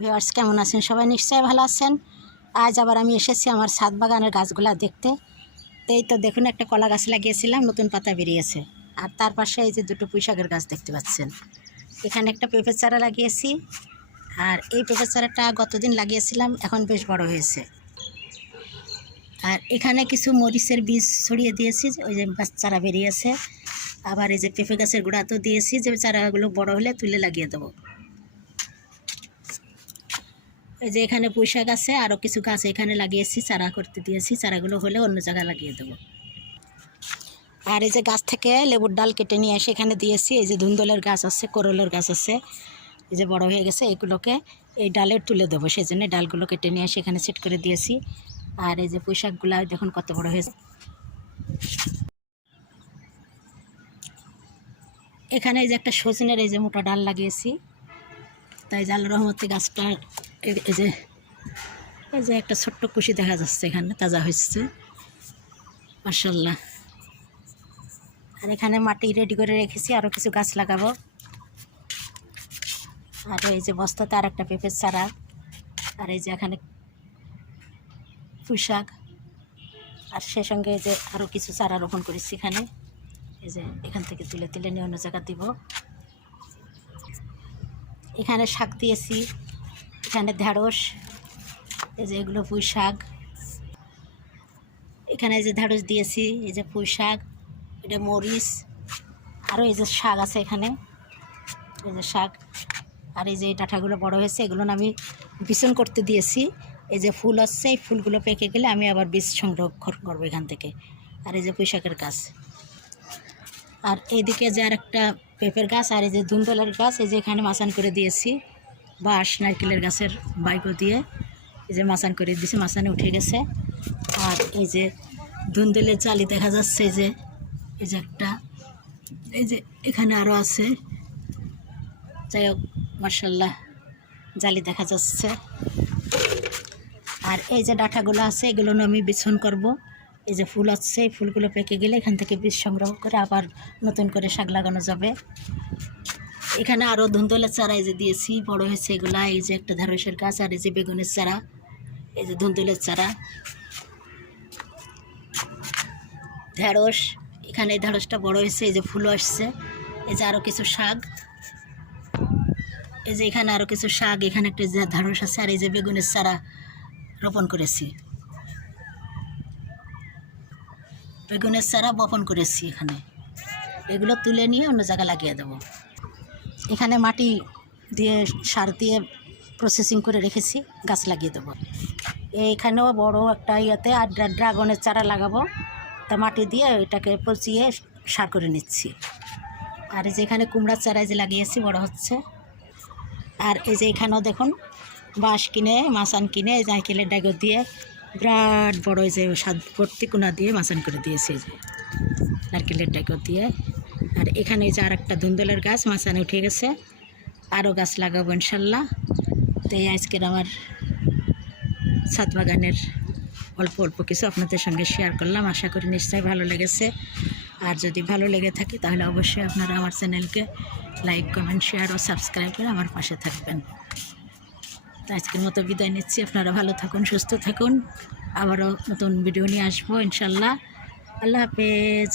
Viewers কেমন আছেন? সবাই নিশ্চয়ই ভালো আছেন। আজ আবার আমি এসেছি আমার ছাদ বাগানের গাছগুলা দেখতে। এই তো দেখুন, একটা কলা গাছ লাগিয়েছিলাম, নতুন পাতা বেরিয়েছে। আর তার পাশে এই যে দুটো পুঁইশাকের গাছ দেখতে পাচ্ছেন। এখানে একটা পেঁপের চারা লাগিয়েছি। আর এই পেঁপের চারাটা গতদিন লাগিয়েছিলাম, এখন বেশ বড় হয়েছে। আর এখানে কিছু মরিচের বীজ ছড়িয়ে দিয়েছি ওই যে চারা বেরিয়েছে। আবার এই যে পেঁপে গাছের গোড়া তো দিয়েছি, যে চারাগুলো বড় হলে তুলে লাগিয়ে দেবো। এই যে এখানে পুঁইশাক আছে আরও কিছু গাছ এখানে লাগিয়েছি, চারা করতে দিয়েছি, চারাগুলো হলে অন্য জায়গায় লাগিয়ে দেবো। আর এই যে গাছ থেকে লেবুর ডাল কেটে নিয়ে এসে এখানে দিয়েছি, এই যে ধুন্দলের গাছ আছে, করলের গাছ আছে, এই যে বড় হয়ে গেছে, এগুলোকে এই ডালে তুলে দেবো সেই জন্য ডালগুলো কেটে নিয়ে এসে এখানে সেট করে দিয়েছি। আর এই যে পুঁইশাকগুলো, দেখুন কত বড় হয়েছে। এখানে এই যে একটা সজনের এই যে মোটা ডাল লাগিয়েছি, তাই জাল রহমতে গাছটা এই- যে, এই যে একটা ছোট্ট কুশি দেখা যাচ্ছে এখানে, তাজা হচ্ছে মার্শাল্লাহ আর এখানে মাটি রেডি করে রেখেছি আরও কিছু গাছ লাগাবো। আর এই যে বস্তাতে আর একটা পেঁপের চারা, আর এই যে এখানে পুঁই শাক। আর সে সঙ্গে এই যে আরও কিছু চারা রোপণ করেছি এখানে। এই যে এখান থেকে তুলে তুলে নিয়ে অন্য জায়গা দিব। এখানে শাক দিয়েছি। এখানে ঢেঁড়স এই যে এগুলো পুঁই শাক এখানে এই যে ঢেঁড়স দিয়েছি এই যে পুঁই শাক এটা মরিচ আরও এই যে শাক আছে এখানে এই যে শাক আর এই যে এই ডাঁটাগুলো বড় হয়েছে এগুলো আমি বিছন করতে দিয়েছি এই যে ফুল আসছে এই ফুলগুলো পেকে গেলে আমি আবার বীজ সংরক্ষণ করব এখান থেকে আর এই যে পুঁই শাকের গাছ আর এইদিকে যে আর একটা পেঁপের গাছ আর এই যে ধুন্দলের গাছ এই যে এখানে মাচান করে দিয়েছি বাঁশ নারকেলের গাছের বাইকো দিয়ে এই যে মাচান করে দিয়েছি মাচানে উঠে গেছে। আর এই যে ধুন্দলের চালি দেখা যাচ্ছে যে, এই যে একটা, এই যে এখানে আরও আছে। যাই হোক মার্শাল্লাহ জালি দেখা যাচ্ছে। আর এই যে ডাঁটাগুলো আছে, এগুলো আমি বিছন করব। এই যে ফুল আছে, এই ফুলগুলো পেকে গেলে এখান থেকে বীজ সংগ্রহ করে আবার নতুন করে শাক লাগানো যাবে। এখানে আরও ধুন্দলের চারা এই যে দিয়েছি, বড় হয়েছে এগুলা, এই যে একটা ঢেঁড়সের গাছ আর এই যে বেগুনের চারা, এই যে ধুন্দলের চারা। ঢেঁড়স, এখানে এই ঢেঁড়সটা বড় হয়েছে, এই যে ফুলও আসছে, এই যে আরও কিছু শাক। এই যে এখানে আরও কিছু শাক, এখানে একটা যে ঢেঁড়স আছে আর এই যে বেগুনের চারা রোপণ করেছি। বেগুনের চারা বপন করেছি এখানে। এগুলো তুলে নিয়ে অন্য জায়গায় লাগিয়ে দেবো। এখানে মাটি দিয়ে, সার দিয়ে প্রসেসিং করে রেখেছি, গাছ লাগিয়ে দেবো। এইখানেও বড় একটা ইয়েতে আর ড্রাগনের চারা লাগাবো। তা মাটি দিয়ে এটাকে পচিয়ে সার করে নিচ্ছি। আর এই যে এখানে কুমড়ার চারা যে লাগিয়েছি, বড় হচ্ছে। আর এই যে এখানেও দেখুন, বাঁশ কিনে মাসান কিনে নারকেলের ডাগর দিয়ে বিরাট বড় যে সাত ভর্তি কোনা দিয়ে মাসান করে দিয়েছে। এই যে নারকেলের ডাগর দিয়ে আর এখানে যে আর একটা ধুন্দলের গাছ মাসানে উঠে গেছে। আরও গাছ লাগাবো ইনশাল্লাহ। তো এই আজকের আমার ছাদ বাগানের অল্প অল্প কিছু আপনাদের সঙ্গে শেয়ার করলাম। আশা করি নিশ্চয়ই ভালো লেগেছে। আর যদি ভালো লেগে থাকে, তাহলে অবশ্যই আপনারা আমার চ্যানেলকে লাইক কমেন্ট শেয়ার ও সাবস্ক্রাইব করে আমার পাশে থাকবেন। তো আজকের মতো বিদায় নিচ্ছি। আপনারা ভালো থাকুন, সুস্থ থাকুন। আবারও নতুন ভিডিও নিয়ে আসব ইনশাল্লাহ। আল্লাহ হাফেজ।